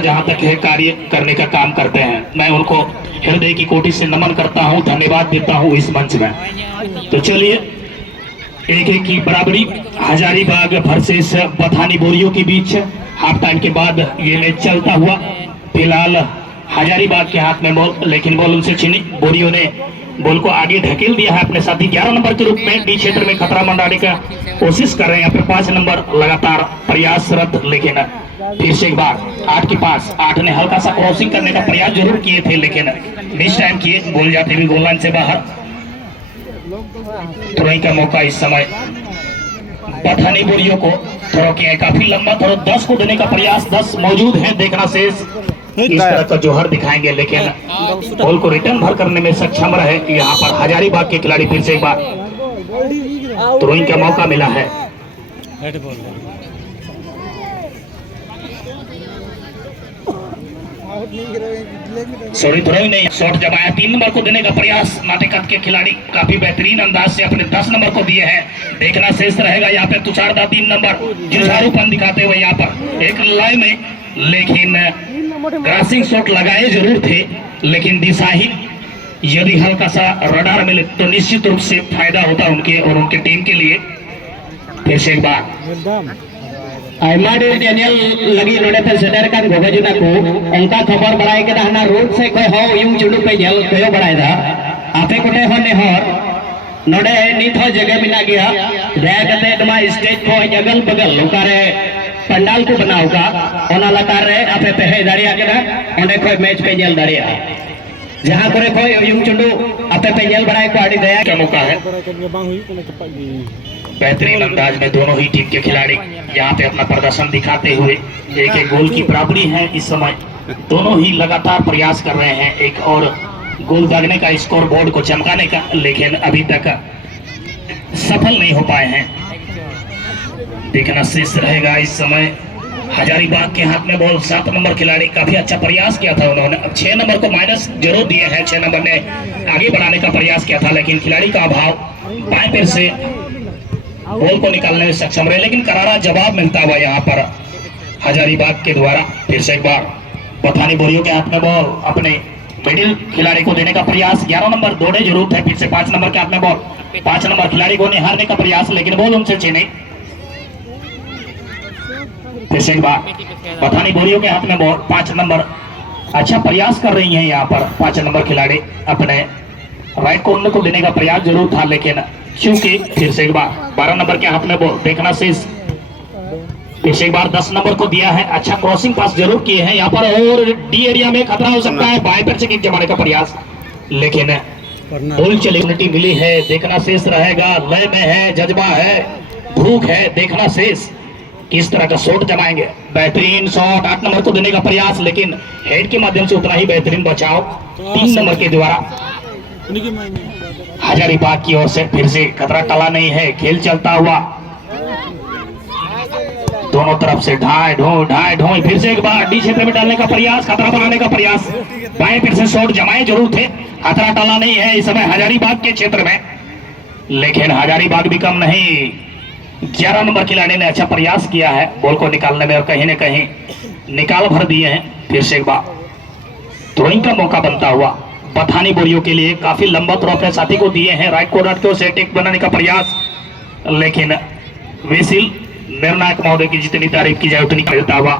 का जहां तक है कार्य करने का काम करते हैं। मैं उनको हृदय की कोटि से नमन करता हूं, धन्यवाद देता हूं इस मंच में। तो चलिए, एक एक की बराबरी हजारीबाग वर्सेस पठानी बोरियों के बीच हाफ टाइम के बाद ये मैच चलता हुआ। फिलहाल हजारीबाग के हाथ में बॉल, लेकिन बॉल उनसे छीनी बोरियों ने बॉल को आगे ढकेल दिया है अपने साथी 11 नंबर के रूप में। डी क्षेत्र में खतरा मंडाने का कोशिश कर रहे हैं। यहाँ पे 5 नंबर लगातार प्रयासरत, लेकिन फिर से एक बार 8 के पास 8 ने हल्का सा क्रॉसिंग करने का प्रयास जरूर किए थे, लेकिन मिस टाइम किए, बोल जाते भी गोल लाइन से बाहर। थ्रोइंग का मौका इस समय पठानी बोरियों को थ्रो किया, काफी लंबा थ्रो 10 को देने का प्रयास, 10 मौजूद है। देखना शेष इस तरह का जोहर दिखाएंगे, लेकिन बॉल को रिटर्न भर करने में सक्षम रहे यहाँ पर हजारीबाग के खिलाड़ी। फिर से एक बार थ्रोइंग का मौका मिला है। सॉरी, थ्रोइंग नहीं, शॉट जमाया। 3 नंबर को देने का प्रयास नाटेकत के खिलाड़ी काफी बेहतरीन अंदाज से अपने 10 नंबर को दिए हैं। देखना शेष रहेगा यहाँ पे तुषारदा 3 नंबर जुझारूपन दिखाते हुए यहाँ पर एक लाइन में, लेकिन क्रॉसिंग शॉट लगाए जरूर थे, लेकिन दिशाहीन। यदि हल्का सा रडार मिले तो निश्चित रूप से फायदा होता उनके और उनके टीम के लिए। फिर से एक बार आयमा डेनियल लगी नोडे पे सेटर का गोबजुना को उनका खबर बड़ाई के दाना रोड से कोई हो यूं चुडू पे जल कोयो बड़ाई दा आपे कोटे हो ने हर नोडे नित हो जगह मिला गया दया कते तमा स्टेज को जगल बगल लोकारे पंडाल को बनाऊगा ओना लतार रे आपे पे दाड़िया के ना ओंडे कोई मैच पे जल दाड़िया जहां करे कोई यूं चुडू आपे पे जल बड़ाई को आड़ी दया का मौका है। बेहतरीन अंदाज में दोनों ही टीम के खिलाड़ी यहाँ पे अपना प्रदर्शन दिखाते हुए एक एक गोल की बराबरी है इस समय। दोनों ही लगातार प्रयास कर रहे हैं एक और गोल दागने का, स्कोर बोर्ड को चमकाने का, लेकिन अभी तक सफल नहीं हो पाए हैं। देखना शेष रहेगा इस समय हजारीबाग के हाथ में बॉल। 7 नंबर खिलाड़ी काफी अच्छा प्रयास किया था उन्होंने, 6 नंबर को माइनस जरूर दिए हैं। 6 नंबर ने आगे बढ़ाने का प्रयास किया था, लेकिन खिलाड़ी का अभाव, बाएं पैर से बॉल को निकालने में सक्षम रहे, लेकिन करारा जवाब मिलता हुआ यहाँ पर हजारीबाग के द्वारा। फिर से एक बार पठानी बोरियों के हाथ में बॉल, अपने मिडिल खिलाड़ी को देने का प्रयास। 11 नंबर दौड़े जरूर थे। फिर से 5 नंबर के हाथ में बॉल, 5 नंबर खिलाड़ी को निहारने का प्रयास, लेकिन बॉल उनसे छीनी। फिर से एक बार पठानी बोरियों के हाथ में बॉल, 5 नंबर अच्छा प्रयास कर रही है यहाँ पर। 5 नंबर खिलाड़ी अपने राइट कॉर्नर को देने का प्रयास जरूर था, लेकिन क्योंकि फिर से एक बार 12 नंबर के हाथ में बॉल। देखना शेष, फिर से एक बार 10 नंबर को दिया है। अच्छा क्रॉसिंग पास जरूर किए हैं यहाँ पर, और डी एरिया में खतरा हो सकता है। बाएं पैर से किक जमाने का प्रयास, लेकिन बॉल चली मिली है। देखना शेष रहेगा, लय में है, जज्बा है, भूख है। देखना शेष किस तरह का शॉट जमाएंगे। बेहतरीन शॉट 8 नंबर को देने का प्रयास, लेकिन हेड के माध्यम से उतना ही बेहतरीन बचाव 3 नंबर के द्वारा हजारीबाग की ओर से। फिर से खतरा टला नहीं है, खेल चलता हुआ दोनों तरफ से ढाई ढोई। फिर से एक बार डी क्षेत्र में डालने का प्रयास, खतरा बनाने का प्रयास। बाएं फिर से शॉट जमाए जरूर थे, खतरा टला नहीं है इस समय हजारीबाग के क्षेत्र में, लेकिन हजारीबाग भी कम नहीं। 11 नंबर खिलाड़ी ने अच्छा प्रयास किया है बॉल को निकालने में, और कहीं न कहीं निकाल भर दिए हैं। फिर से एक बार थ्रोइंग का मौका बनता हुआ पठानी बोरियों के लिए। काफी लंबा थ्रो अपने साथी को दिए हैं, राइट कॉर्नर के से टेक बनाने का प्रयास, लेकिन विसिल निर्णायक महोदय की जितनी तारीफ की जाए उतनी मिलता हुआ।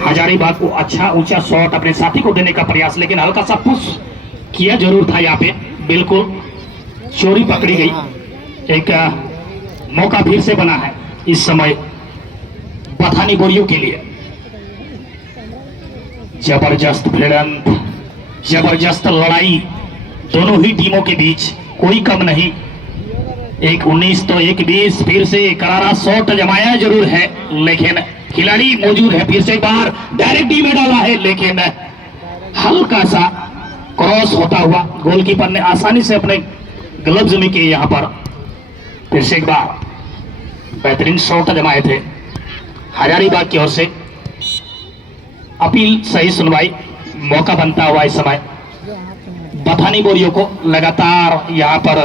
हजारीबाग को अच्छा ऊंचा शॉट अपने साथी को देने का प्रयास, लेकिन हल्का सा पुश किया जरूर था यहाँ पे, बिल्कुल चोरी पकड़ी गई। एक मौका फिर से बना है इस समय पठानी बोरियों के लिए। जबरदस्त भिड़ंत, जबरदस्त लड़ाई दोनों ही टीमों के बीच, कोई कम नहीं। एक 19 तो एक 20। फिर से करारा शॉट जमाया जरूर है, लेकिन खिलाड़ी मौजूद है। फिर से एक बार डायरेक्ट डी में डाला है, लेकिन हल्का सा क्रॉस होता हुआ गोलकीपर ने आसानी से अपने ग्लव्स में किए यहाँ पर। फिर से एक बार बेहतरीन शॉट जमाए थे हजारीबाग की ओर से। अपील सही सुनवाई, मौका बनता हुआ इस समय पठानी बोरियों को लगातार यहाँ पर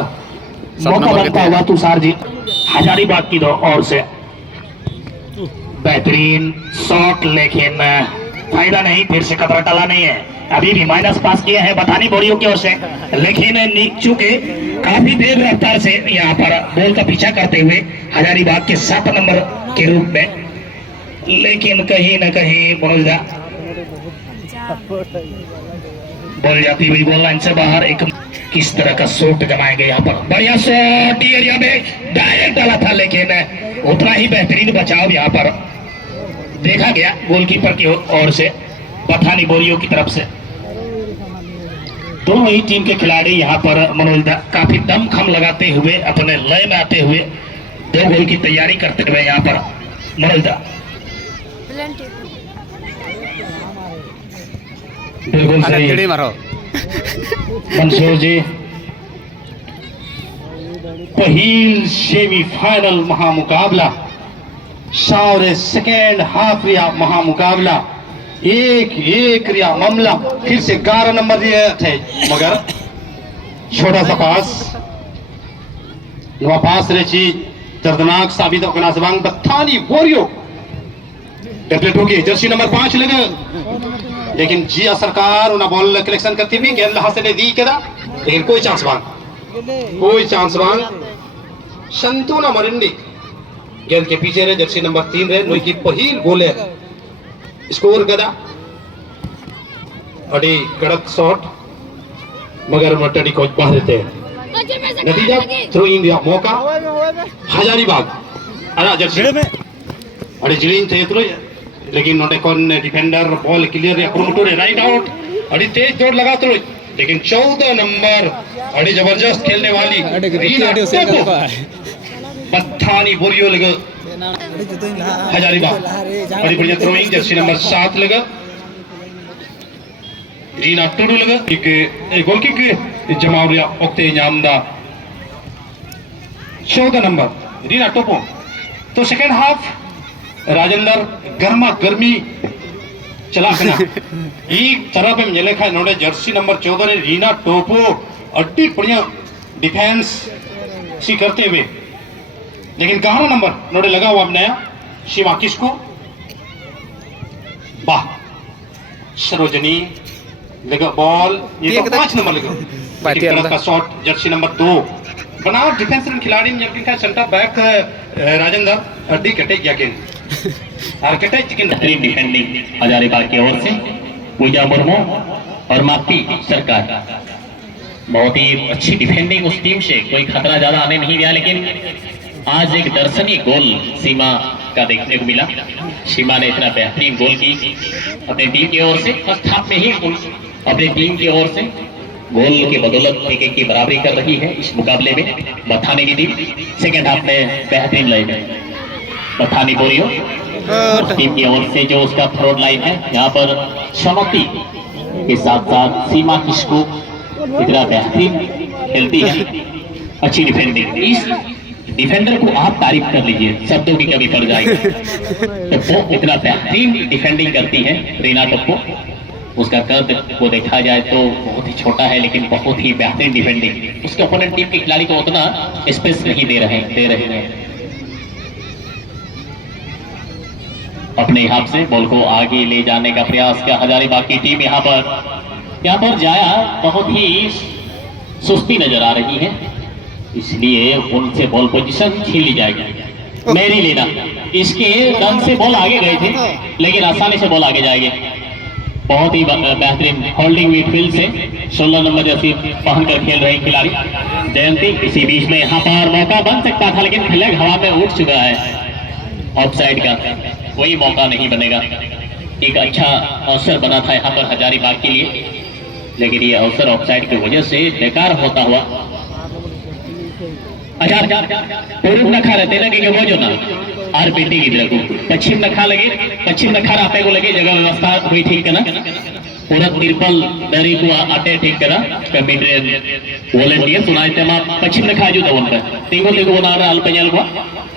मौका बनता हुआ। तुषार जी हजारीबाग की ओर से बेहतरीन शॉट, लेकिन फायदा नहीं, फिर से खतरा टला नहीं है। अभी भी माइनस पास किए हैं बथानी बोरियों की ओर से, लेकिन चूंकि काफी देर रफ्तार से यहाँ पर बॉल का पीछा करते हुए हजारीबाग के 7 नंबर के रूप में, लेकिन कहीं न कहीं मनोज दा बॉल जाती हुई बॉल लाइन से बाहर। एक किस तरह का शॉट जमाएंगे यहाँ पर, बढ़िया शॉट एरिया में डायरेक्ट डाला था, लेकिन उतना ही बेहतरीन बचाव यहाँ पर देखा गया गोलकीपर की ओर से बथानी बोरियों की तरफ से। दोनों ही टीम के खिलाड़ी यहाँ पर मनोज दा काफी दमखम लगाते हुए अपने लय में आते हुए 2 गोल की तैयारी करते हुए यहाँ पर मनोज दा बिल्कुल सही मंसूर जी। पहिल सेमीफाइनल महामुकाबला सारे सेकेंड हाफ रिया महामुकाबला 1-1 रिया मामला। फिर से 11 नंबर दिए थे, मगर छोटा सा पास नवा पास रे चीज दर्दनाक साबित होना सबांग बथानी बोरियो टेबलेट होगी जर्सी नंबर 5 लगे, लेकिन जिया सरकार उन्हें बॉल कलेक्शन करती हुई गेंद हाथ से दी कदा, लेकिन कोई चांस बांग संतोना मरिंडी गेंद के पीछे रहे जर्सी नंबर 3 रहे नोई की पहिल गोल है स्कोर कदा अड़ी कड़क शॉट, मगर मटड़ी कोच बाहर देते हैं। नतीजा थ्रो इन दिया मौका हजारीबाग अरे जर्सी अड़ी जिलीन थे थ्रो, लेकिन नोटे कौन डिफेंडर बॉल क्लियर या प्रोमोटर राइट आउट अड़ी तेज जोर लगा तो, लेकिन 14 नंबर अड़ी जबरदस्त खेलने वाली बथानी बोरियो लगा हजारीबाग बड़ी बढ़िया थ्रोइंग जर्सी नंबर 7 लगा रीना टुडू लगा एक गोल किक जमावरिया ओक्ते न्यामदा 14 नंबर रीना टोपो। तो सेकंड हाफ राजेंद्र गर्मा गर्मी चला करना एक तरफ में मिले खा नोडे जर्सी नंबर 14 ने रीना टोपो अड्डी बढ़िया डिफेंस सी करते हुए, लेकिन 11 नंबर नोडे लगा हुआ नया शिवा किसको वाह सरोजनी लगा बॉल, ये तो 5 नंबर लगा का शॉट जर्सी नंबर 2 बनाओ डिफेंस खिलाड़ी ने सेंटर बैक राजेंद्र अड्डी कटे गया गेंद डिफेंडिंग हजारीबाग की ओर से पूजा मुर्मू और मापी सरकार, बहुत ही अच्छी डिफेंडिंग उस टीम से, कोई खतरा ज्यादा आने नहीं दिया। लेकिन आज एक दर्शनीय गोल सीमा का देखने को मिला। सीमा ने इतना बेहतरीन गोल की अपनी टीम की ओर से, फर्स्ट हाफ में ही अपनी टीम की ओर से गोल के बदौलत 1-1 की बराबरी कर रही है इस मुकाबले में बथानी की टीम। सेकेंड हाफ में बेहतरीन लाइन है बथानी बोरियो टीम की ओर से, जो उसका थर्ड लाइन है यहाँ पर चुनौती के साथ साथ सीमा किसको इतना बेहतरीन खेलती है, अच्छी डिफेंडिंग। इस डिफेंडर को आप तारीफ कर लीजिए, शब्दों की कमी पड़ जाएगी। तो वो इतना बेहतरीन डिफेंडिंग करती है रीना टप्पो, उसका कद को देखा जाए तो बहुत ही छोटा है, लेकिन बहुत ही बेहतरीन डिफेंडिंग। उसके ओपोनेंट टीम के खिलाड़ी को उतना स्पेस नहीं दे रहे हैं। अपने हिसाब से बॉल को आगे ले जाने का प्रयास किया हजारीबाग की टीम। यहाँ पर जाया बहुत ही सुस्ती नजर आ रही है, इसलिए उनसे बॉल पोजीशन छीन ली जाएगी। मेरी लेना इसके रन से बॉल आगे गए थे, लेकिन आसानी से बॉल आगे जाएंगे। बहुत ही बेहतरीन होल्डिंग मिडफील्ड से 16 नंबर जर्सी पहनकर खेल रहे खिलाड़ी जयंती। इसी बीच में यहाँ पर मौका बन सकता था, लेकिन फ्लैग हवा में उठ चुका है ऑफसाइड का, कोई मौका नहीं बनेगा। एक अच्छा अवसर बना था यहाँ पर हजारीबाग के लिए, लेकिन ये अवसर ऑफसाइड की वजह से बेकार होता हुआ। पूर्व नखा रहते लगे कि वो जो ना आरपीटी की तरफ पश्चिम नखा लगे, पश्चिम नखा आपे को लगे जगह व्यवस्था हुई ठीक करा पूरा तिरपल दरी को आटे ठीक करा कमिटी वॉलंटियर सुनाई तेमा पश्चिम नखा जो तो उनका तेगो बना रहा अल्पजल को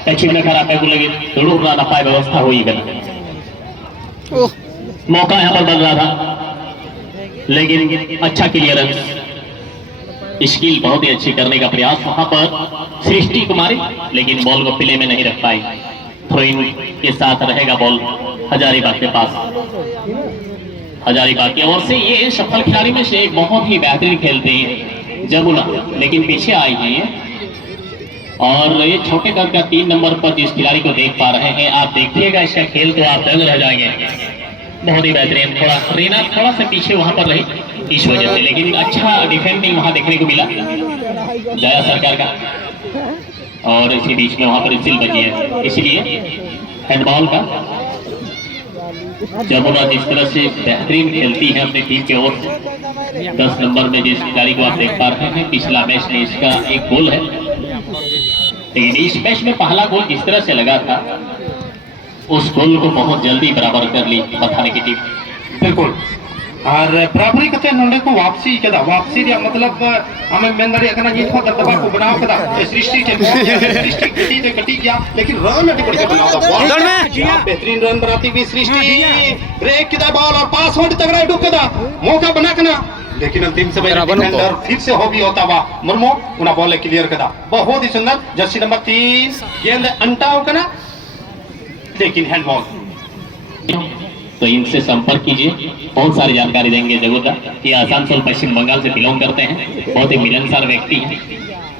पश्चिम नखा आपे को लगे थोड़ा ना नफा व्यवस्था हुई गया। मौका यहाँ पर बन रहा था, लेकिन अच्छा क्लियरेंस, स्किल बहुत ही अच्छी करने का प्रयास वहां पर सृष्टि कुमारी, लेकिन बॉल को प्ले में नहीं रख पाई। थ्रोइंग के साथ रहेगा बॉल हजारीबाग के पास। हजारीबाग की ओर से ये सफल खिलाड़ी में से एक बहुत ही बेहतरीन खेलते हैं जमुना, लेकिन पीछे आई है ये। और ये छोटे कद का 3 नंबर पर जिस खिलाड़ी को देख पा रहे हैं, आप देखिएगा इसका खेल तो आप दंग रह जाएंगे। बहुत ही बेहतरीन, थोड़ा रीना थोड़ा सा पीछे वहां पर रही इस वजह से, लेकिन अच्छा डिफेंडिंग वहां देखने को मिला जया सरकार का। और इसी बीच में वहां पर सिल बची है, इसलिए हैंडबॉल का जमुना जिस तरह से बेहतरीन खेलती है अपनी टीम की ओर से। 10 नंबर में जिस खिलाड़ी को आप देख पा रहे हैं, पिछला मैच में इसका एक गोल है, लेकिन इस मैच में पहला गोल जिस तरह से लगा था उस गोल को बहुत जल्दी बराबर कर ली पठाने की टीम। बिल्कुल, और बराबरी कते नोंडे को वापसी कदा वापसी रे मतलब हमें मेन दरे कना जीत को दबदबा को बनाव कदा सृष्टि के सृष्टि कटी ते कटी गया, लेकिन रन अटी पड़ के बनाव दा बेहतरीन रन बनाती भी सृष्टि। ब्रेक किदा बॉल और पास होट तगड़ा डुक कदा मौका बना कना, लेकिन अंतिम समय डिफेंडर फिर से हो भी होता हुआ मुर्मू उना बॉल क्लियर कदा। बहुत ही सुंदर जर्सी नंबर 3 गेंद अंटाव कना, लेकिन हैंडबॉल। तो इनसे संपर्क कीजिए, बहुत सारी जानकारी देंगे जगोदा। ये आसानसोल पश्चिम बंगाल से बिलोंग करते हैं, बहुत ही मिलनसार व्यक्ति हैं।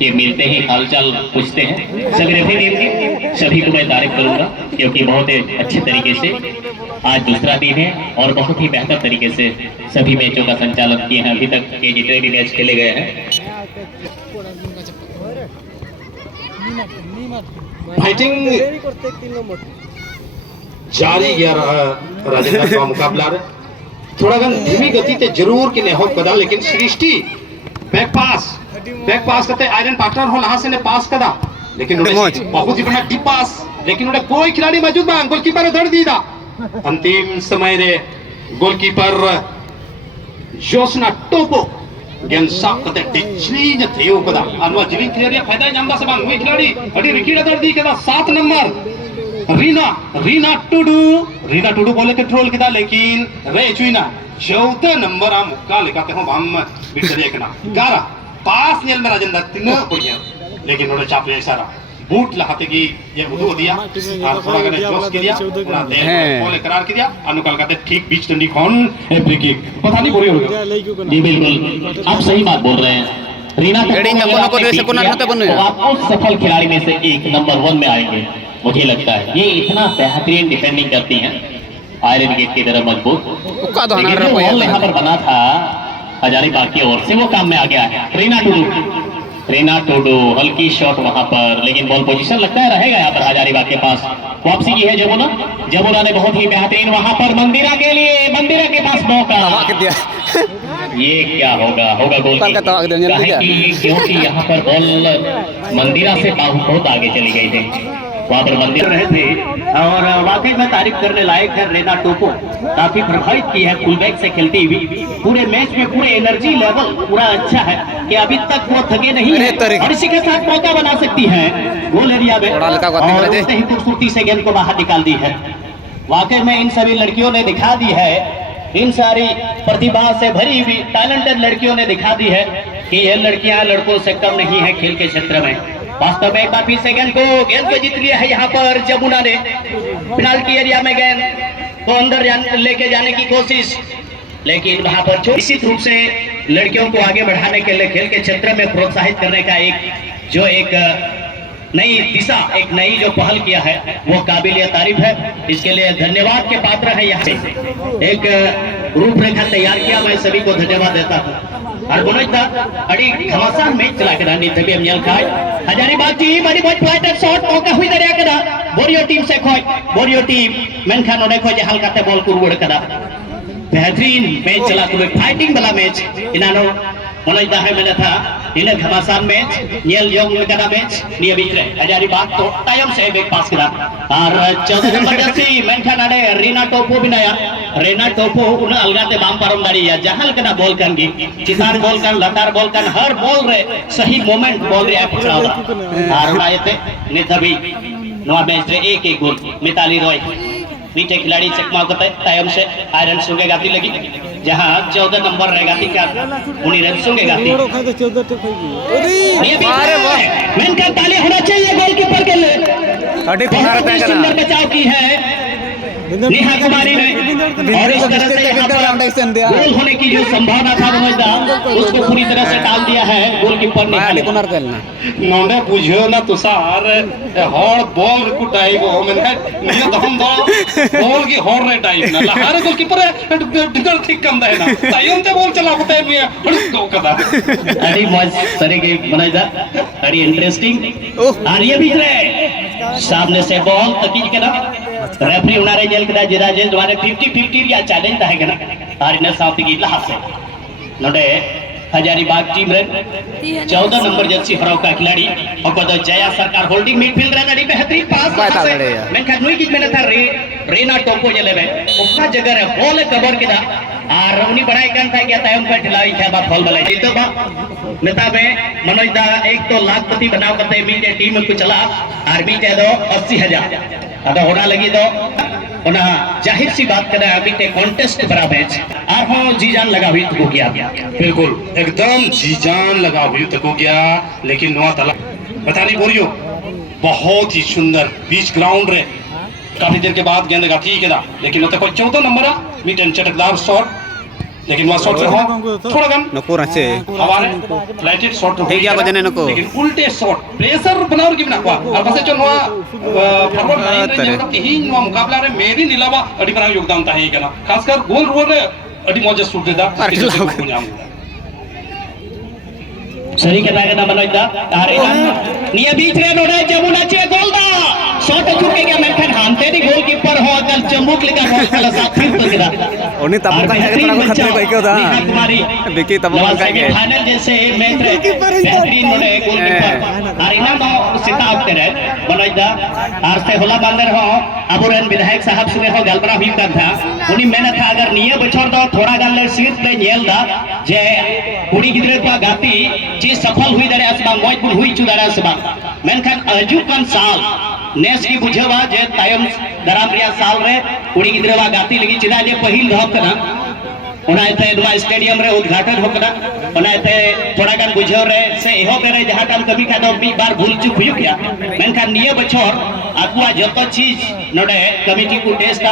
ये मिलते ही हालचाल पूछते हैं। सभी रेफरी टीम की सभी को मैं तारीफ करूंगा, क्योंकि बहुत ही अच्छे तरीके से आज दूसरा दिन है और बहुत ही बेहतर तरीके से सभी मैचों का संचालन किए हैं। अभी तक के जितने भी मैच खेले गए हैं, फाइटिंग जारी गया राजेंद्र का मुकाबला थोड़ा गन धीमी गति ते जरूर कि हो कदा, लेकिन सृष्टि बैक पास करते आयरन पार्टनर हो लहां से ने पास कदा, लेकिन बहुत ही बढ़िया डीप पास, लेकिन उन्हें कोई खिलाड़ी मौजूद बा, गोलकीपर दड़ दीदा। अंतिम समय रे गोलकीपर जोसना टोपो गेंद साफ करते डिचली न थियो कदा अनवा जिलिंग क्लियर फायदा नाम से बांग हुई खिलाड़ी अडी रिकीड़ा दड़ दी कदा। 7 नंबर रीना टुडू बोले कंट्रोल किया, लेकिन रे चुईना 14 नंबर आ मुक्का लेकाते हो हम बिटर देखना गारा पास नेल में राजेंद्र तिन बढ़िया, लेकिन उन्होंने चापे इशारा बूट लहाते की ये उदू दिया और थोड़ा गने जोश के दिया उना दे बोले करार के दिया अनुकाल काते ठीक बीच डंडी कौन फ्री किक पता नहीं बोली होगा। जी बिल्कुल, आप सही बात बोल रहे हैं। रीना आप उस सफल खिलाड़ी में से एक नंबर 1 में आएंगे मुझे लगता है। ये इतना बेहतरीन डिफेंडिंग करती हैं, आयरन गेट की तरह मजबूत। यहाँ पर बना था हजारीबाग की ओर से, वो काम में आ गया है। रीना टुडू हल्की शॉट वहां पर, लेकिन बॉल पोजीशन लगता है रहेगा यहाँ पर हजारीबाग के पास। वापसी की है जमुना ने बहुत ही बेहतरीन वहां पर मंदिरा के लिए, मंदिरा के पास मौका। ये क्या होगा गोल, क्योंकि यहाँ पर बॉल मंदिरा से बहुत आगे चली गई थी, वहाँ पर मंदिर रहे थे। और वाकई में तारीफ करने लायक है रेना टोपो, काफी प्रभावित की है फुल बैक से खेलती हुई। पूरे मैच में पूरे एनर्जी लेवल पूरा अच्छा है कि अभी तक वो थके नहीं है और इसी के साथ मौका बना सकती है गोल एरिया में, और उसने ही खूबसूरती से गेंद को बाहर निकाल दी है। वाकई में इन सभी लड़कियों ने दिखा दी है, इन सारी प्रतिभा से भरी हुई टैलेंटेड लड़कियों ने दिखा दी है कि ये लड़कियां लड़कों से कम नहीं है खेल के क्षेत्र में। वास्तव में काफी से गेंद को जीत लिया है यहाँ पर जमुना ने। पेनाल्टी एरिया में गेंद को अंदर लेके जाने की कोशिश, लेकिन वहां पर निश्चित रूप से लड़कियों को आगे बढ़ाने के लिए खेल के क्षेत्र में प्रोत्साहित करने का एक नई दिशा, एक नई जो पहल किया है वो काबिलियत तारीफ है। इसके लिए धन्यवाद के पात्र है। यहाँ से एक रूपरेखा तैयार किया, मैं सभी को धन्यवाद देता हूँ। और बोलता अड़ी घमासान मैच चला कर नी तभी हम खाए हजारीबाग टीम अड़ी बहुत फाइटर शॉट मौका हुई दरिया कदा बोरियो टीम से खोज बोरियो टीम मेनखान ओडे खोज हल्काते बॉल को रुड़ कदा। बेहतरीन मैच चला कुछ फाइटिंग वाला मैच इनानो मनोजदा है मैंने था इन घमासान मैच नियल योंग कदा मैच निय बीच रे हजारीबाग तो टाइम से बैक पास करा और 14 नंबर जर्सी मेनखान आड़े रीना टोपो बिनाया रेना टोपो उन अलगाते बाम पारम दाड़िया जहां कदा बॉल कान गी चितार बॉल कान लतार बॉल कान हर बॉल रे सही मोमेंट बॉल रे पकड़ावा और उड़ायते निधबी नवा मैच रे एक गोल मिताली रॉय नीचे खिलाड़ी चकमा करते टाइम से आयरन सुंगे गाती लगी जहां 14 नंबर रह गाती क्या उन्हीं रन सुंगे गाती। मेनका ताली होना चाहिए गोलकीपर के लिए, सुंदर बचाव की है नेहा कुमारी ने, और इस तरह से यहाँ पर गोल होने की जो संभावना था उसको पूरी तरह से टाल दिया है गोलकीपर ने। नोंडे बुझो ना तुषार हॉर बॉल को टाइप हो मेनका नियो दहम दो बॉल की हॉर रे टाइप ना हर गोलकीपर डिगर ठीक कम दे ना तायम ते बॉल चला पते में हड़ दो कदा अरे मौज सरे के बनाइदा अरे इंटरेस्टिंग और ये भी रे सामने से बॉल तकीज के ना रेफरी उनारे जेल कदा जिरा जेल द्वारे 50-50 या चैलेंज है के ना और इन साउथ की लाह से नोडे हजारीबाग टीम रे 14 नंबर जर्सी हराव का खिलाड़ी और जया सरकार होल्डिंग मिडफील्ड रे नडी बेहतरीन पास मेनका नुई की मेहनत रे रेना टोपो जलेबे ओका जगह रे बॉल कवर केदा और उनी बड़ाई कान था गया तायम का ढिलाई था बा फॉल बले जीतो बा नेता में मनोज दा एक तो लाखपति बनाव करते मिल टीम को चला और मिल दो 80,000 अदा होना लगी दो ओना जाहिर सी बात करे अभी ते कॉन्टेस्ट बड़ा मैच और हो जी जान लगा हुई तो गया बिल्कुल एकदम जी जान लगा हुई तो गया लेकिन नवा तला पता नहीं बोरियो बहुत ही सुंदर बीच ग्राउंड रे काफी देर के बाद गेंद का ठीक है लेकिन वो तो 14 नंबर मिटन चटकदार शॉट लेकिन वह शॉट हो थोड़ा गन नको रचे हमारे फ्लाइटेड शॉट ठीक गया बजने नको लेकिन उल्टे शॉट प्रेशर बनाओ कि बना और बसे जो नवा फॉरवर्ड लाइन रे जो तीन नवा मुकाबला रे मेरी नीलावा अडी बड़ा योगदान था है केना खासकर गोल रोल रे अडी मौज शूट देदा सही के ना मनोज दा अरे निया बीच रे नोडे जमुना चे गोल दा शॉट चुके गया मेनखान हानते दी गोलकीपर हो कल चमुक लेका हो कल साथी तो गिरा उन्हीं तब का है थोड़ा खतरे को क्यों था देखिए तब का है फाइनल जैसे मैच रे बेहतरीन नोडे गोलकीपर और इना तो सीता उठते रहे मनोज दा और से होला बंदर हो अबुरन विधायक साहब सुने हो गलबरा हुई का था उनी मेहनत था अगर निये बछोर दो थोड़ा गल ले सीट पे नेल दा जे कुड़ी गिदरे को गाती चीज सफल हुई दरे असबा मौजपुर हुई चुदारा असबा मेनखान अजुकन साल नेस की बुझेवा जे तायम दराम रिया साल रे कुड़ी गिदरेवा गाती लगी चिदा जे पहिल धप कना ओनाते दुआ स्टेडियम रे उद्घाटन होकना ओनाते थोड़ा गन बुझेव रे से एहो करे जहां काम कभी का दो बी बार भूल चुक हुई क्या मेनखान निये बछोर आकुआ जतो चीज नोडे कमिटी को टेस्ट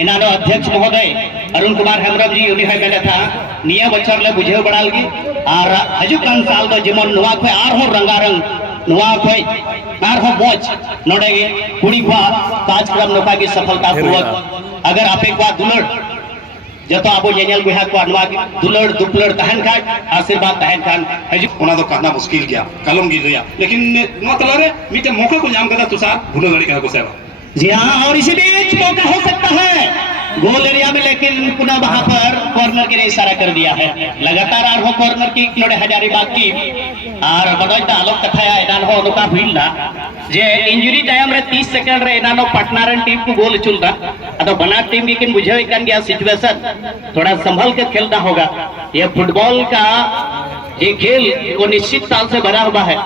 इनानो अध्यक्ष महोदय अरुण कुमार हेमरम जी उनी है गले था निये बछोर ले बुझेव बड़ाल की और हजुकान साल दो जेमन नुआ को आर हो रंगारंग नुआ कोई आर हो मौज नोडे कुड़ी को कार्यक्रम नोका की सफलता पूर्वक अगर आप एक बार दुलड़ जतो आबो जेनेल गुहा को अनवा दुलड़ दुपलड़ तहन खान आशीर्वाद तहन खान ओना तो कहना मुश्किल गया कलम की गया लेकिन मतलब रे मीटे मौका को जाम कदा तुषार भूलो गड़ी का को सेवा जी हां और इसी बीच मौका हो सकता है गोल एरिया में लेकिन पुनः वहां पर कॉर्नर के लिए इशारा कर दिया है लगातार आर हो कॉर्नर की नोडे हजारीबाग की और मनोज आलोक कथाया एनान हो अनुका हुइला जे इंजरी टाइम रे 30 सेकंड रे एनानो पार्टनर टीम को गोल चुलदा अदो बना टीम लेकिन बुझे कन गया सिचुएशन थोड़ा संभल के खेलना होगा ये फुटबॉल का ये खेल वो निश्चित साल से भरा हुआ है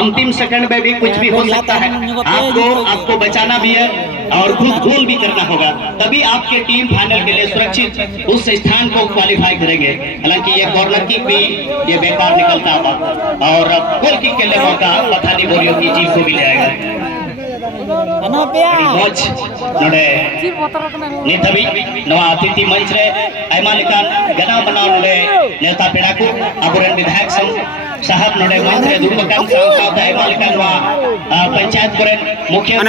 अंतिम सेकंड में भी कुछ भी हो सकता है आपको बचाना भी है और खुद गोल भी करना होगा तभी आपके टीम फाइनल के लिए सुरक्षित उस स्थान को क्वालिफाई करेंगे हालांकि ये कॉर्नर किक भी ये बेकार निकलता हुआ और गोल किक के लिए मौका पठानी बोरियो की टीम को भी ले आएगा मौज नोडे नितभी नवा अतिथि मंच रे आयमा लेकान गना बनाव नोडे नेता पेड़ा को अबुरन विधायक साहब नोडे मंच रे दुबकान साथ आयमा लेकान वा पंचायत करन मुख्य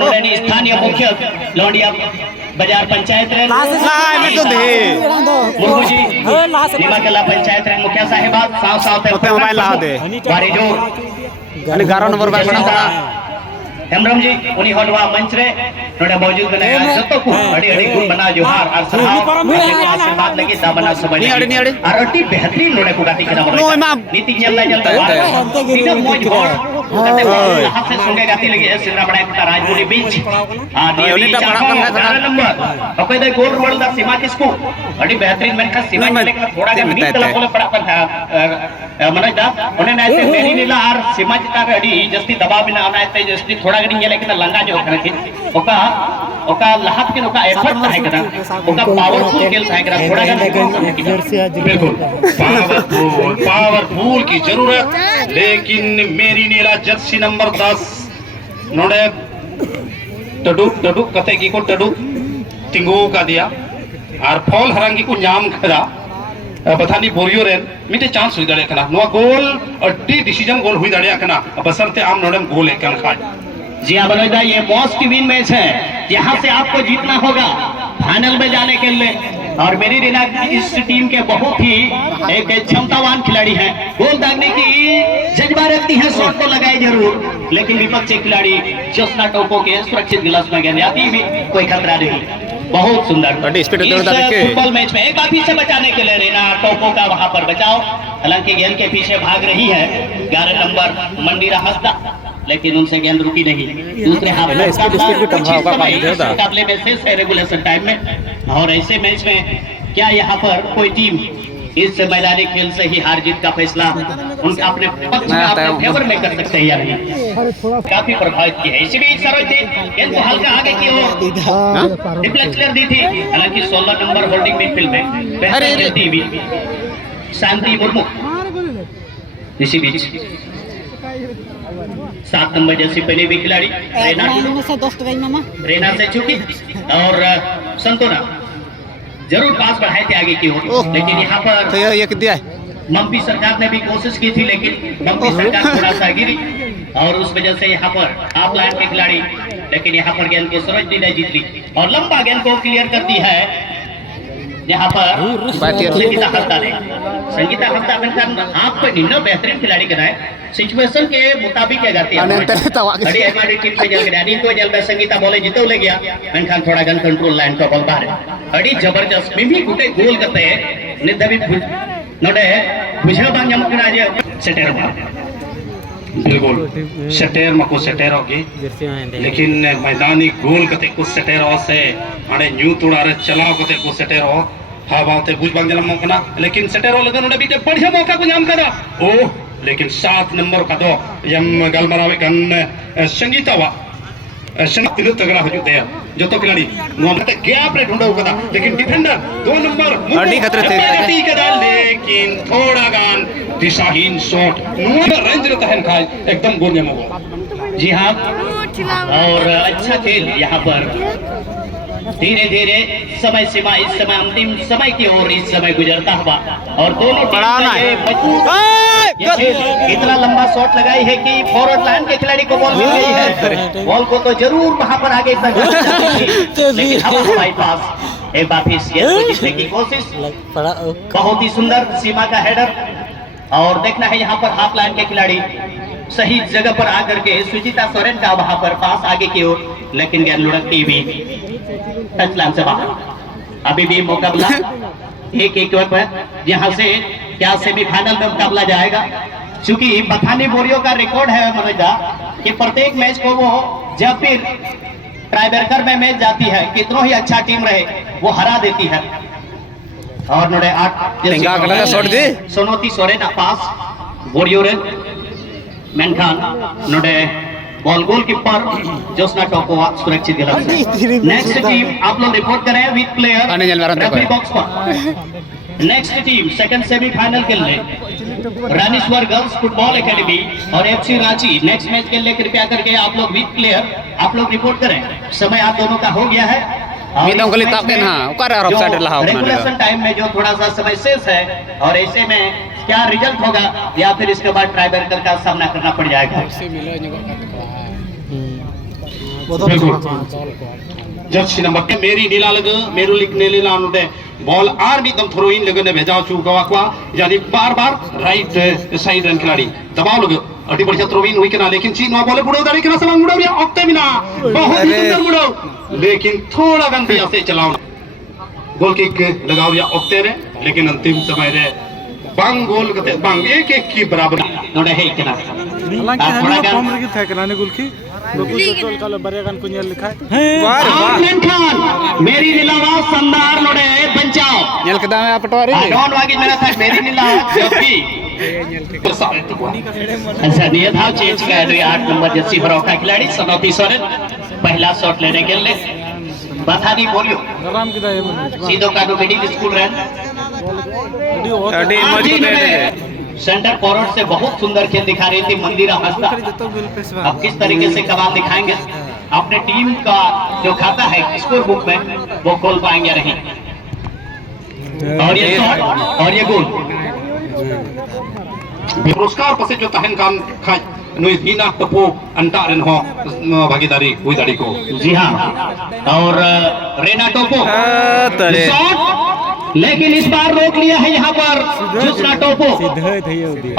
नोडे स्थानीय मुख्य लोडिया बाजार पंचायत रे मुखुजी निमाकला पंचायत रे मुखिया साहिबा साफ साफ मोबाइल ला दे बारी जो 11 नंबर बार बना हेमरम जी उनी होलवा मंच रे नोडे मौजूद बने जतो को अड़ी अड़ी गुण बना जोहार और सलाम आशीर्वाद लगी दा बना समय और अति बेहतरीन नोडे को गाती कना बोले नीति जल्ला जल्ला बिना मौज और हाथ से संगे गाती लगी है सिरा बड़ा कुटा राजपुरी बीच ये पड़ा नंबर ओके दे गोल रोल दा सीमा किसको अड़ी बेहतरीन मन का सीमा के लेकर थोड़ा के मीत तला बोले पड़ा पर था मनोज दा उन्हें ऐसे मेरी नीला और सीमा का अड़ी जस्ती दबाव बिना आना है जस्ती थोड़ा गनी लेकिन लंगा जो करे थी ओका लहत के ओका एफर्ट है करा ओका पावरफुल खेल है करा थोड़ा गन बिल्कुल पावरफुल की जरूरत लेकिन मेरी नीला जर्सी नंबर 10 नोडे टडुक कथे की को टडुक तिंगू का दिया और फॉल हरंगी को नाम करा बथानी बोरियो रेन मिटे चांस हुई दाड़े कना नोआ गोल और डी डिसीजन गोल हुई दाड़े कना बसरते आम नोडम गोल है कन खाए। जी हाँ मनोज भाई, ये मोस्ट विन मैच है, यहाँ से आपको जीतना होगा फाइनल में जाने के लिए। और मेरी रीना इस टीम के बहुत ही एक क्षमतावान खिलाड़ी हैं, गोल दागने की जज्बा रखती है, शॉट को लगाए जरूर, लेकिन विपक्षी खिलाड़ी जोस्ना टोपो के सुरक्षित गिलास में गेंद आती भी कोई खतरा नहीं। बहुत सुंदर इस फुटबॉल मैच में एक बार पीछे बचाने के लिए रीना टोपो का वहां पर बचाओ, हालांकि गेंद के पीछे भाग रही है 11 नंबर मंडीरा हंसदा, लेकिन उनसे गेंद रुकी नहीं। दूसरे हाफ में मुकाबले में शेष है रेगुलेशन टाइम में, और ऐसे मैच में क्या यहाँ पर कोई टीम इस मैदानी खेल से ही हार जीत का फैसला उनका अपने पक्ष में अपने फेवर में कर सकते हैं या नहीं, काफी प्रभावित किया है। इसी बीच सरोज ने गेंद को हल्का आगे की ओर डिफ्लेक्ट कर दी थी, हालांकि 16 नंबर होल्डिंग मिडफील्ड में बेहतर खेलती हुई शांति मुर्मू। इसी बीच 7 नंबर जैसी पहले भी खिलाड़ी रेना से चुकी और संतोना जरूर पास बढ़ाए थे आगे की ओर, लेकिन यहाँ पर ये कितना है मम्पी सरकार ने भी कोशिश की थी, लेकिन मम्पी सरकार थोड़ा सा गिरी और उस वजह से यहाँ पर हाफ लाइन के खिलाड़ी, लेकिन यहाँ पर गेंद को सरोजनी ने जीत ली और लंबा गेंद को क्लियर करती है यहाँ पर संगीता हंसदा ने। संगीता हंसदा मेनखान आप पर निन्ना बेहतरीन खिलाड़ी के नाय सिचुएशन के मुताबिक क्या जाती है अड़ी हमारी टीम पे जल गया को जल में संगीता बोले जीतो ले गया मेनखान थोड़ा गन कंट्रोल लाइन का बॉल बाहर अड़ी जबरदस्त भी गुटे गोल करते हैं निद्दा भी नोडे बुझा बांग यम कना जे सेटर बिल्कुल सेटेर मको सेटेर होगी, लेकिन मैदानी गोल कते कुछ सेटेर हो से आने न्यू तोड़ा रे चलाओ कते कुछ सेटेर हो हाँ बात है बुझ बांग जलम मौका ना, लेकिन सेटेर हो लगन उन्हें बीते बढ़िया मौका को नाम करा ओह, लेकिन 7 नंबर का दो यम गलमरावे गन संगीता वा संगीत तगड़ा हो जुते हैं जो तो खिलाड़ी मोहम्मद गैप रे ढूंढा होगा, लेकिन डिफेंडर 2 नंबर खतरे थे, लेकिन थोड़ा गान दिशाहीन शॉट रेंज रहता है खाए एकदम गोल में होगा। जी हाँ, और अच्छा खेल यहाँ पर धीरे धीरे समय सीमा इस समय अंतिम समय की ओर इस समय गुजरता हुआ और दोनों इतना लंबा शॉट लगाई है कि फॉरवर्ड लाइन के खिलाड़ी को बॉल मिल गई है, बॉल को तो जरूर वहां पर आगे तक लेकिन हवाई पास एक बार फिर जीतने की कोशिश, बहुत ही सुंदर सीमा का हेडर और देखना है यहाँ पर हाफ लाइन के खिलाड़ी सही जगह पर आकर के सुजीता सोरेन का वहां पर पास आगे की ओर, लेकिन गेंद लुढ़कती हुई टच लाइन से बाहर। अभी भी मुकाबला 1-1 पर, यहाँ से क्या सेमीफाइनल में मुकाबला जाएगा, क्योंकि बथानी बोरियो का रिकॉर्ड है मनोजा कि प्रत्येक मैच को वो जब फिर ट्राइबेकर में मैच जाती है कितना ही अच्छा टीम रहे वो हरा देती है। और नोडे 8 सोनोती सोरेन पास बोरियो रे मेनखान नोडे बॉल गोलकीपर जोस्ना टोपो सुरक्षित गिलास। नेक्स्ट टीम आप लोग रिपोर्ट करें विथ प्लेयर रेफरी बॉक्स पर। नेक्स्ट टीम सेकंड सेमीफाइनल के लिए रानीश्वर गर्ल्स फुटबॉल एकेडमी और एफसी रांची नेक्स्ट मैच के लिए कृपया करके आप लोग विथ प्लेयर आप लोग रिपोर्ट करें। समय आप दोनों का हो गया है, रेगुलेशन टाइम में जो थोड़ा सा समय शेष है और ऐसे में क्या रिजल्ट होगा या फिर इसके बाद ट्राइबेकर का सामना करना पड़ जाएगा। जर्सी नंबर के मेरी नीला लग मेरू लिखने लीला अनुदे बॉल आर भी दम थ्रो इन लगने भेजाओ चू गवा यानी बार-बार राइट साइड रन खिलाड़ी दबाव लग अटी बढ़िया थ्रो इन हुई के ना, लेकिन चीन वा बॉल बुड़ो दाड़ी के ना सलाम बुड़ो या ऑक्टे बिना बहुत ही सुंदर बुड़ो, लेकिन थोड़ा गंदी से चलाओ गोल किक लगाओ या ऑक्टे रे, लेकिन अंतिम समय रे बांग गोल कते बांग 1-1 की बराबर नोडे है के ना थोड़ा कम रगी था कराने गोल की गोल कालो बरेगन को नेल लिखा है वाह वाह मेनखान मेरी नीलावा संदार नोडे बचाओ नेल के दामे पटवारी डॉन वागी मेरा था मेरी नीला जबकि अच्छा नियत हाउ चेंज का है 8 नंबर जर्सी पर का खिलाड़ी सनौती सोरेन पहला शॉट लेने के लिए बथानी बोलियो राम की दाए सीधो कानो middle school run centre forward से बहुत सुंदर खेल दिखा रही थी मंदिरा हंसदा। अब किस तरीके से कमाल दिखाएंगे अपने टीम का जो खाता है स्कोर बुक में वो खोल पाएंगे नहीं। और ये शॉट और ये गोल पुरस्कार पसे जो तहन कान खाई नुई दीना तपो अंटा रेन हो भागीदारी हुई दाड़ी को। जी हाँ, और रेनाटो को तरे शॉट, लेकिन इस बार रोक लिया है यहाँ पर जोसना टोपो,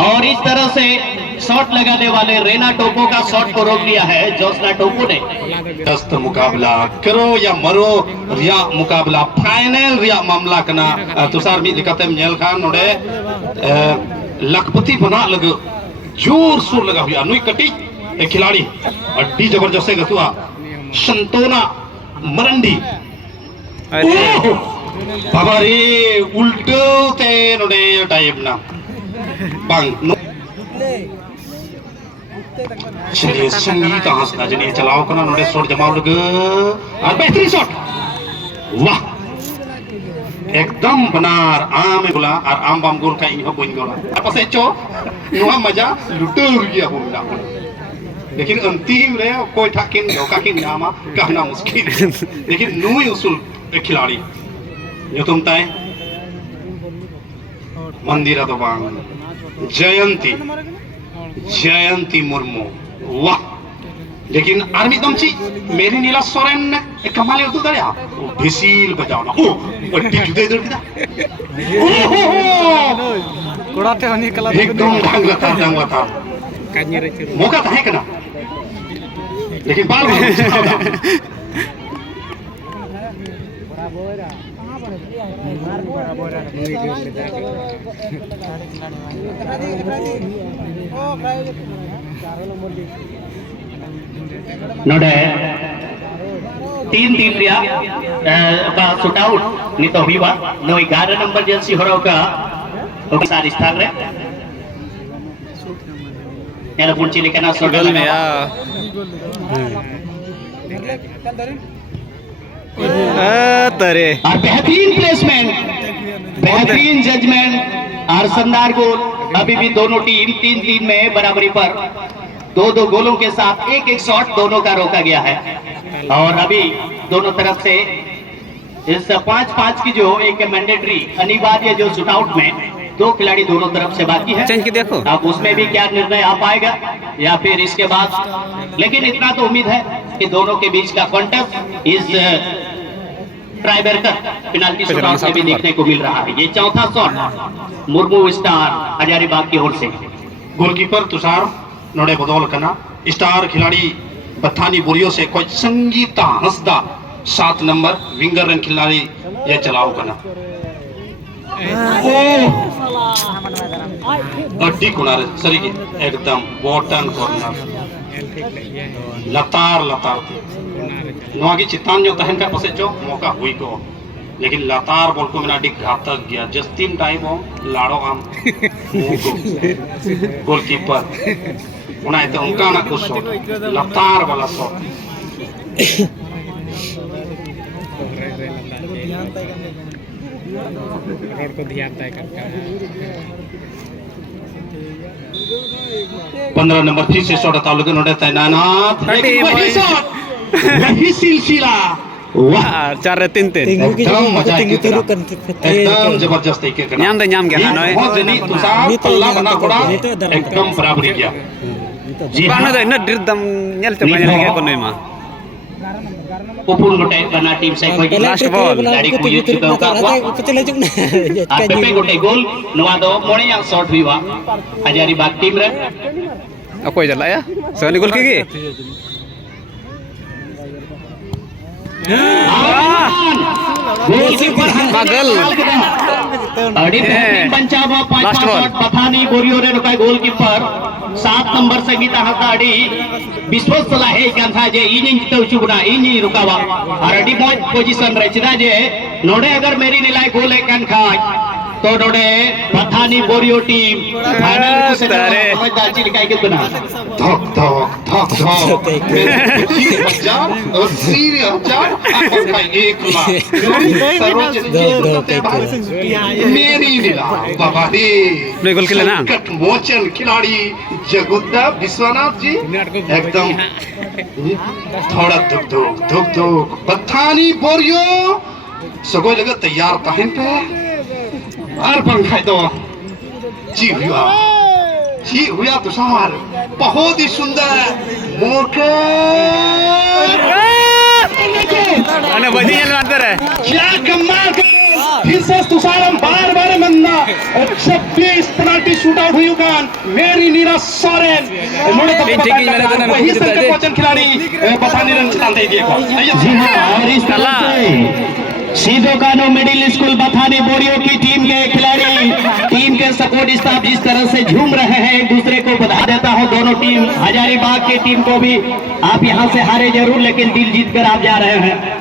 और इस तरह से शॉट लगाने वाले रेना टोपो का शॉट को रोक लिया है जोसना टोपो ने। दस्त मुकाबला करो या मरो रिया मुकाबला फाइनल रिया मामला कना तुषार मी दिखाते मेल खान नोडे लखपति बना लग जोर शोर लगा हुआ नुई कटी एक खिलाड़ी अड्डी जबरदस्त है गतुआ संतोना मरंडी। बाबा रे उल्टो ते नोडे टाइप ना बांग चलिए संगीत हंसना जनिए चलाओ कना नोडे शॉट जमाव लग और बेहतरीन शॉट, वाह एकदम बनार आम गोला और आम बाम गोल का इन्हों कोई गोला आप से चो नुआ मजा लुटो गया हो ना, लेकिन अंतिम रे कोई ठाकिन धोखा की नामा कहना मुश्किल लेकिन नुई उसूल एक खिलाड़ी जो तुम ताए मंदिरा तो बांग जयंती मुर्मू, वाह लेकिन आर्मी दमची मेरी नीला सोरेन ने एक कमाल उतर दरिया भिसील बजाओ ना ओ अड्डी जुदे इधर किदा कोड़ाते होनी कला एकदम ढंग लता मौका था है कना लेकिन बाल नोडे 3-3 रिया का शूट आउट नहीं तो हुआ नो 11 नंबर जर्सी हो रहा का सारी स्थान रे यार पुंची लेके ना शॉट में या तरे और बेहतरीन प्लेसमेंट, बेहतरीन जजमेंट और शानदार गोल। अभी भी दोनों टीम 3-3 में बराबरी पर 2-2 गोलों के साथ एक शॉट दोनों का रोका गया है, और अभी दोनों तरफ से इस 5-5 की जो एक मैंडेटरी अनिवार्य जो शूटआउट में 2 खिलाड़ी दोनों तरफ से बाकी है। चेंज की देखो अब उसमें भी क्या निर्णय आ पाएगा या फिर इसके बाद, लेकिन इतना तो उम्मीद है कि दोनों के बीच का कॉन्टेस्ट इस ट्राइबेकर पेनाल्टी शूटआउट में भी देखने को मिल रहा है। ये चौथा शॉट मुर्मू स्टार हजारीबाग की ओर से। गोलकीपर तुषार नोडे बदौल कना स्टार खिलाड़ी बथानी बोरियो से कोई Sangeeta Hansda 7 number winger run खिलाड़ी ये चलाओ कना अड्डी कुनारे सरी एकदम बॉटन कॉर्नर लतार नोआ की चितान जो तहन का पसे जो मौका हुई को, लेकिन लतार बोल को मेरा डिग घातक गया जस्टिन टाइम हो लाड़ो आम गोलकीपर उन्हें तो उनका ना कुछ शॉट लतार वाला शॉट को ध्यान तय करता है 15 नंबर फिर से शॉट तालुक नोडे तैनात, लेकिन वही शॉट वही सिलसिला, वाह 4-3 एकदम मजा एकदम जबरदस्त तरीके का नाम दे नाम गया ना बहुत जनी तुषार पल्ला बना पड़ा एकदम बराबरी किया जी बाना दे न डिरदम नेल ते माया के कोने मा उपुन गोटे बना टीम से कोई लास्ट बॉल गाड़ी को युद्ध चुका हुआ पेपे गोटे गोल नवा दो मोणिया शॉट हुआ हजारीबाग टीम रे अकोय जला या सोनी गोल की पागल अड़ी पंचाब 5 शॉट पथानी बोरियो रे रुका गोलकीपर 7 नंबर संगीता हताड़ी विश्वास सलाहे कांथा जे इनी जितौ चुबना इनी रुकावा और अड़ी मौज पोजीशन रे चिदा जे नोडे अगर मेरी निलाई गोल है कान खाय तो नोडे बथानी बोरियो टीम फाइनल को से दाची लिखाई के बना धक धक धक धक हजार और 3000 आपका 1 लाख मेरी लीला बाबा रे गोल खेले ना संकट मोचन खिलाड़ी जगुद्दा विश्वनाथ जी एकदम थोड़ा धुक धुक बथानी बोरियो सगो जगह तैयार तहन पे और पंखाई तो जी हुआ तुषार बहुत ही सुंदर मौके क्या कमाल फिर से तुषार बार मन्ना 26 पेनल्टी शूट आउट हुई उगान मेरी नीरा सोरेन वही से कोचन खिलाड़ी बथानी रन चलाते देखो जी हाँ, और इस तरह से सीधो कानो मिडिल स्कूल बथानी बोरियो की टीम के खिलाड़ी टीम के सपोर्ट स्टाफ जिस तरह से झूम रहे हैं एक दूसरे को बधा देता हूं। दोनों टीम हजारीबाग की टीम को भी आप यहां से हारे जरूर लेकिन दिल जीत कर आप जा रहे हैं।